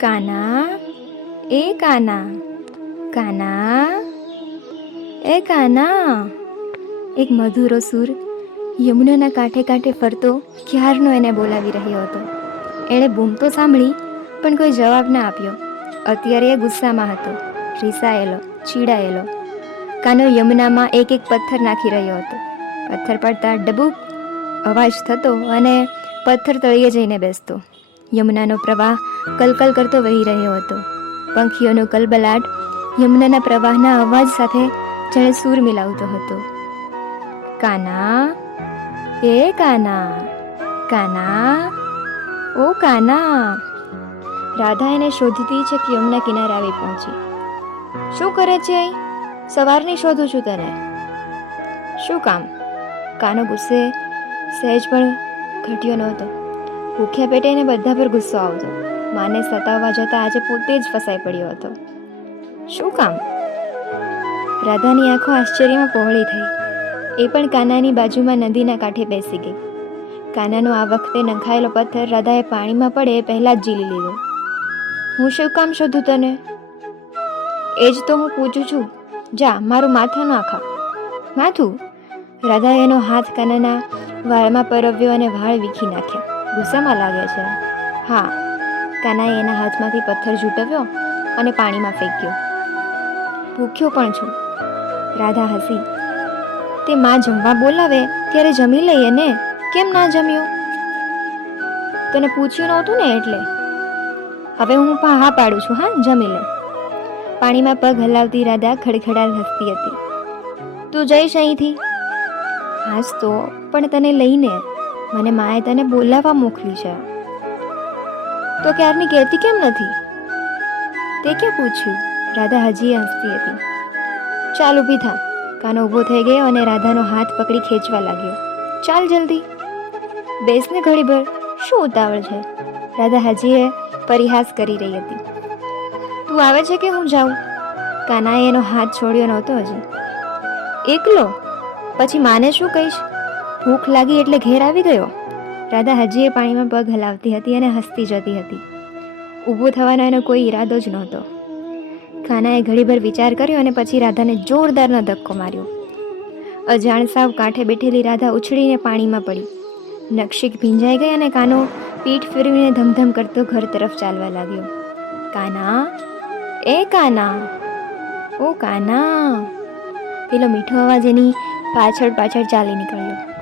કાના એ કાના, કાના એ કાના. એક મધુરો સૂર યમુનાના કાંઠે કાંઠે ફરતો ક્યારનો એને બોલાવી રહ્યો હતો. એણે બૂમ તો સાંભળી પણ કોઈ જવાબ ના આપ્યો. અત્યારે એ ગુસ્સામાં હતો, રીસાયેલો, ચીડાયેલો. કાનો યમુનામાં એક એક પથ્થર નાખી રહ્યો હતો. પથ્થર પડતા ડબુક અવાજ થતો અને પથ્થર તળિયે જઈને બેસતો. યમુનાનો પ્રવાહ કલકલ કરતો વહી રહ્યો હતો. પંખીઓનો કલબલાટ યમુનાના પ્રવાહના અવાજ સાથે જાણે સૂર મિલાવતો હતો. કાના એ કાના, કાના ઓ કાના. રાધા એને શોધતી છે કે યમુના કિનારે આવી પહોંચી. શું કરે છે અહીં? સવારની શોધું છું તને. શું કામ? કાનો ગુસ્સે સહેજ પણ ઘટ્યો નહોતો. ભૂખ્યા પેટે એને બધા પર ગુસ્સો આવતો. માને સતાવવા જતાં આજે પોતે જ ફસાઈ પડ્યો હતો. શું કામ? રાધાની આંખો આશ્ચર્યમાં પહોળી થઈ. એ પણ કાનાની બાજુમાં નદીના કાંઠે બેસી ગઈ. કાનાનો આ વખતે નંખાયેલો પથ્થર રાધાએ પાણીમાં પડે એ પહેલાં જ ઝીલી લીધો. હું શું કામ શોધું તને? એ જ તો હું પૂછું છું. જા, મારું માથું નાખા. માથું? રાધાએ એનો હાથ કાનાના વાળમાં પરવ્યો અને વાળ વીખી નાખ્યા. ગુસ્સામાં લાગે છે. હા. કાનાએ એના હાથમાંથી પથ્થર ઝૂંટવ્યો અને પાણીમાં ફેંક્યો. ભૂખ્યો પણ છું. રાધા હસી. તે માં જમવા બોલાવે ત્યારે જમી લઈએ ને. કેમ ના જમ્યો? તને પૂછ્યું નહોતું ને એટલે. હવે હું હા પાડું છું. હા, જમી લે. પાણીમાં પગ હલાવતી રાધા ખડખડાટ હસતી હતી. તું જઈશ અહીંથી? હાસ તો, પણ તને લઈને. મને માએ તને બોલાવવા મોકલી છે. તો ક્યારની કહેતી કેમ નથી? તે ક્યાં પૂછ્યું? રાધા હજી હસતી હતી. ચાલ ઊભી થા. કાનો ઊભો થઈ ગયો અને રાધાનો હાથ પકડી ખેંચવા લાગ્યો. ચાલ જલ્દી. બેસને ઘડીભર. શું ઉતાવળ છે? રાધા હજી પરિહાસ કરી રહી હતી. તું આવે છે કે હું જાઉં? કાનાએ એનો હાથ છોડ્યો નહોતો હજી. એકલો? પછી માને શું કહીશ? ભૂખ લાગી એટલે ઘેર આવી ગયો? રાધા હજી પાણીમાં પગ હલાવતી હતી અને હસતી જતી હતી. ઊભો થવાનો એનો કોઈ ઈરાદો જ નહોતો. કાનાએ ઘડીભર વિચાર કર્યો અને પછી રાધાને જોરદારનો ધક્કો માર્યો. અજાણ સાવ કાંઠે બેઠેલી રાધા ઉછળીને પાણીમાં પડી. નકશીક ભીંજાઈ ગઈ અને કાનો પીઠ ફેરવીને ધમધમ કરતો ઘર તરફ ચાલવા લાગ્યો. કાના એ કાના, ઓ કાના. પેલો મીઠો અવાજ એની પાછળ પાછળ ચાલી નીકળ્યો.